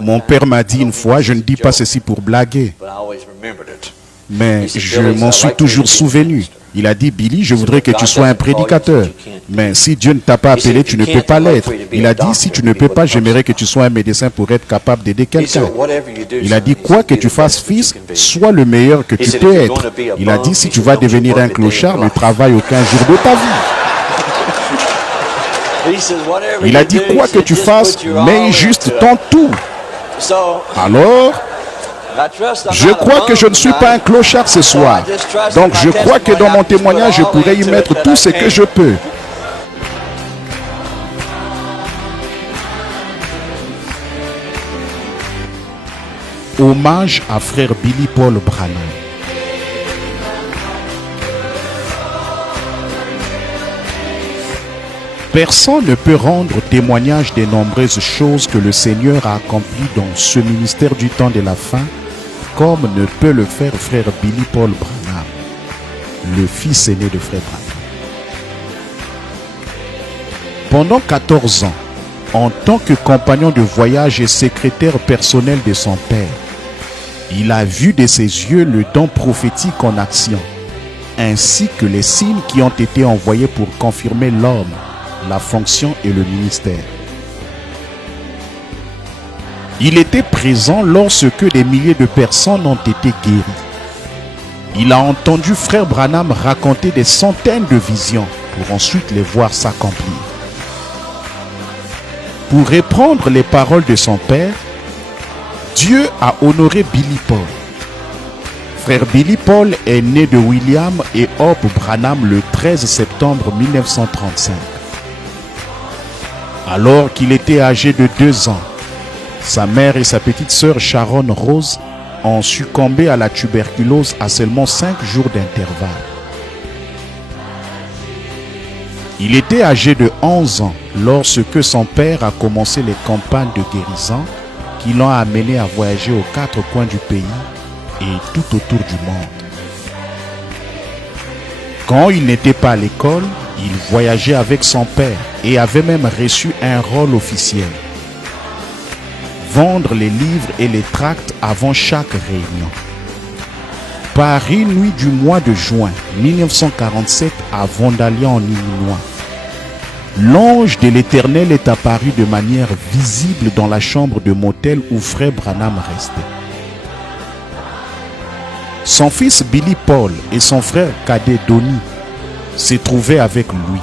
Mon père m'a dit une fois, je ne dis pas ceci pour blaguer, mais je m'en suis toujours souvenu. Il a dit, Billy, je voudrais que tu sois un prédicateur. Mais si Dieu ne t'a pas appelé, tu ne peux pas l'être. Il a dit, si tu ne peux pas, j'aimerais que tu sois un médecin pour être capable d'aider quelqu'un. Il a dit, quoi que tu fasses, fils, sois le meilleur que tu peux être. Il a dit, si tu vas devenir un clochard, ne travaille aucun jour de ta vie. Il a dit, quoi que tu fasses, mets juste ton tout. Alors, je crois que je ne suis pas un clochard ce soir. Donc je crois que dans mon témoignage, je pourrais y mettre tout ce que je peux. Hommage à frère Billy Paul Branham. Personne ne peut rendre témoignage des nombreuses choses que le Seigneur a accomplies dans ce ministère du temps de la fin, comme ne peut le faire frère Billy Paul Branham, le fils aîné de frère Branham. Pendant 14 ans, en tant que compagnon de voyage et secrétaire personnel de son père, il a vu de ses yeux le don prophétique en action, ainsi que les signes qui ont été envoyés pour confirmer l'homme, la fonction et le ministère. Il était présent lorsque des milliers de personnes ont été guéries. Il a entendu frère Branham raconter des centaines de visions pour ensuite les voir s'accomplir. Pour reprendre les paroles de son père, Dieu a honoré Billy Paul. Frère Billy Paul est né de William et Hope Branham le 13 septembre 1935. Alors qu'il était âgé de 2 ans, sa mère et sa petite sœur Sharon Rose ont succombé à la tuberculose à seulement 5 jours d'intervalle. Il était âgé de 11 ans lorsque son père a commencé les campagnes de guérison qui l'ont amené à voyager aux 4 coins du pays et tout autour du monde. Quand il n'était pas à l'école, il voyageait avec son père et avait même reçu un rôle officiel. Vendre les livres et les tracts avant chaque réunion. Par une nuit du mois de juin 1947 à Vandalia en Illinois, l'ange de l'Éternel est apparu de manière visible dans la chambre de motel où frère Branham restait. Son fils Billy Paul et son frère cadet Donnie se trouvaient avec lui.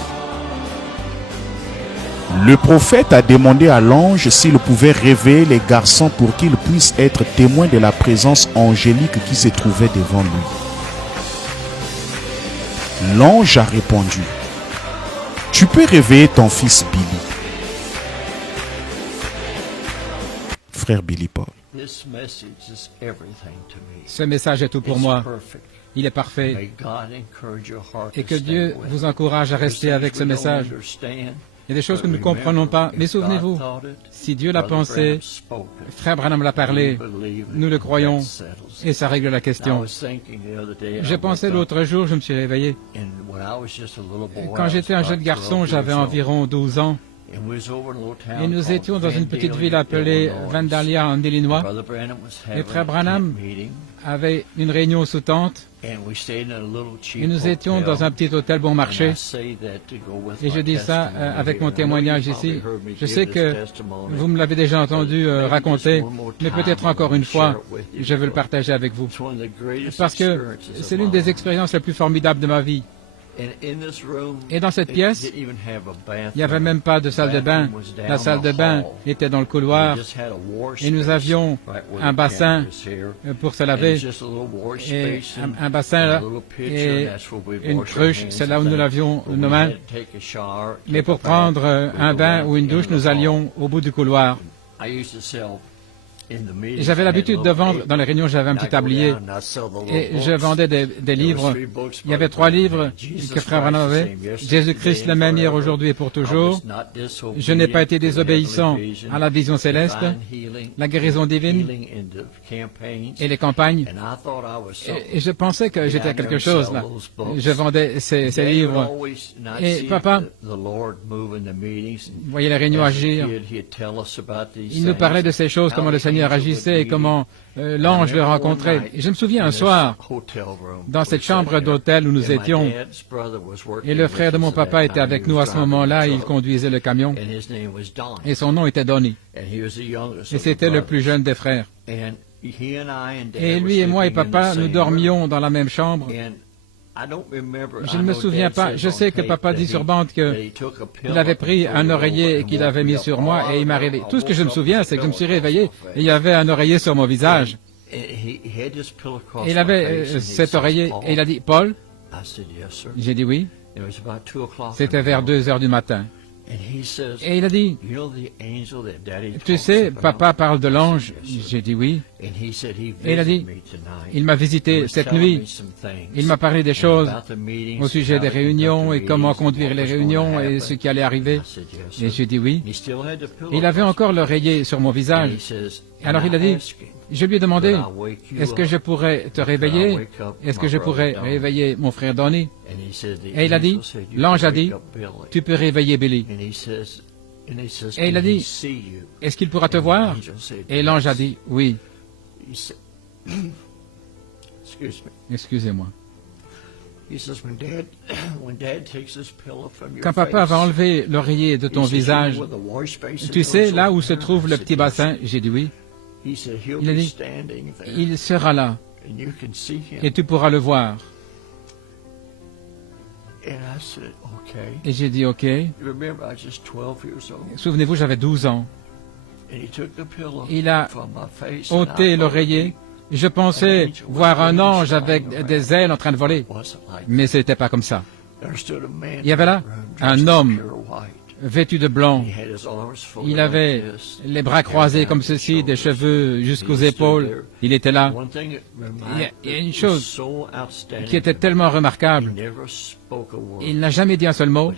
Le prophète a demandé à l'ange s'il pouvait réveiller les garçons pour qu'ils puissent être témoins de la présence angélique qui se trouvait devant lui. L'ange a répondu, « Tu peux réveiller ton fils Billy. » Frère Billy Paul. Ce message est tout pour moi. Il est parfait. Et que Dieu vous encourage à rester avec ce message. Il y a des choses que nous ne comprenons pas, mais souvenez-vous, si Dieu l'a pensé, frère Branham l'a parlé, nous le croyons, et ça règle la question. J'ai pensé l'autre jour, je me suis réveillé. Quand j'étais un jeune garçon, j'avais environ 12 ans, et nous étions dans une petite ville appelée Vandalia en Illinois, et frère Branham avait une réunion sous tente, et nous étions dans un petit hôtel bon marché. Et je dis ça avec mon témoignage ici. Je sais que vous me l'avez déjà entendu raconter, mais peut-être encore une fois, je veux le partager avec vous. Parce que c'est l'une des expériences les plus formidables de ma vie. Et dans cette pièce, il n'y avait même pas de salle de bain. La salle de bain était dans le couloir et nous avions un bassin pour se laver, et un bassin là, et une cruche, c'est là où nous lavions nos mains. Mais pour prendre un bain ou une douche, nous allions au bout du couloir. Et j'avais l'habitude de vendre, dans les réunions, j'avais un petit tablier, et je vendais des livres. Il y avait 3 livres que Frère Branham avait. Jésus-Christ le même hier, aujourd'hui et pour toujours. Je n'ai pas été désobéissant à la vision céleste, la guérison divine et les campagnes. Et je pensais que j'étais quelque chose là. Je vendais ces livres. Et papa, vous voyez les réunions agir. Il nous parlait de ces choses, comment le Seigneur agissait et comment l'ange le rencontrait. Et je me souviens un soir, dans cette chambre d'hôtel où nous étions, et le frère de mon papa était avec nous à ce moment-là, il conduisait le camion, et son nom était Donnie. Et c'était le plus jeune des frères. Et lui et moi et papa, nous dormions dans la même chambre. Je ne me souviens pas. Je sais que papa dit sur bande qu'il avait pris un oreiller et qu'il avait mis sur moi et il m'a réveillé. Tout ce que je me souviens, c'est que je me suis réveillé et il y avait un oreiller sur mon visage. Et il avait cet oreiller et il a dit, Paul? J'ai dit oui. C'était vers 2 heures du matin. Et il a dit, tu sais, papa parle de l'ange. J'ai dit oui. Et il a dit, il m'a visité cette nuit. Il m'a parlé des choses au sujet des réunions et comment conduire les réunions et ce qui allait arriver. Et j'ai dit oui. Il avait encore l'oreiller sur mon visage. Alors il a dit, je lui ai demandé, est-ce que je pourrais te réveiller? Est-ce que je pourrais réveiller mon frère Donnie? Et il a dit, l'ange a dit, tu peux réveiller Billy. Et il a dit, est-ce qu'il pourra te voir? Et l'ange a dit, oui. Excusez-moi. Quand papa va enlever l'oreiller de ton visage, tu sais là où se trouve le petit bassin? J'ai dit oui. Il a dit, il sera là et tu pourras le voir. Et j'ai dit, OK. Souvenez-vous, j'avais 12 ans. Il a ôté l'oreiller. Je pensais voir un ange avec des ailes en train de voler, mais ce n'était pas comme ça. Il y avait là un homme vêtu de blanc. Il avait les bras croisés comme ceci, des cheveux jusqu'aux épaules. Il était là. Il y a une chose qui était tellement remarquable. Il n'a jamais dit un seul mot,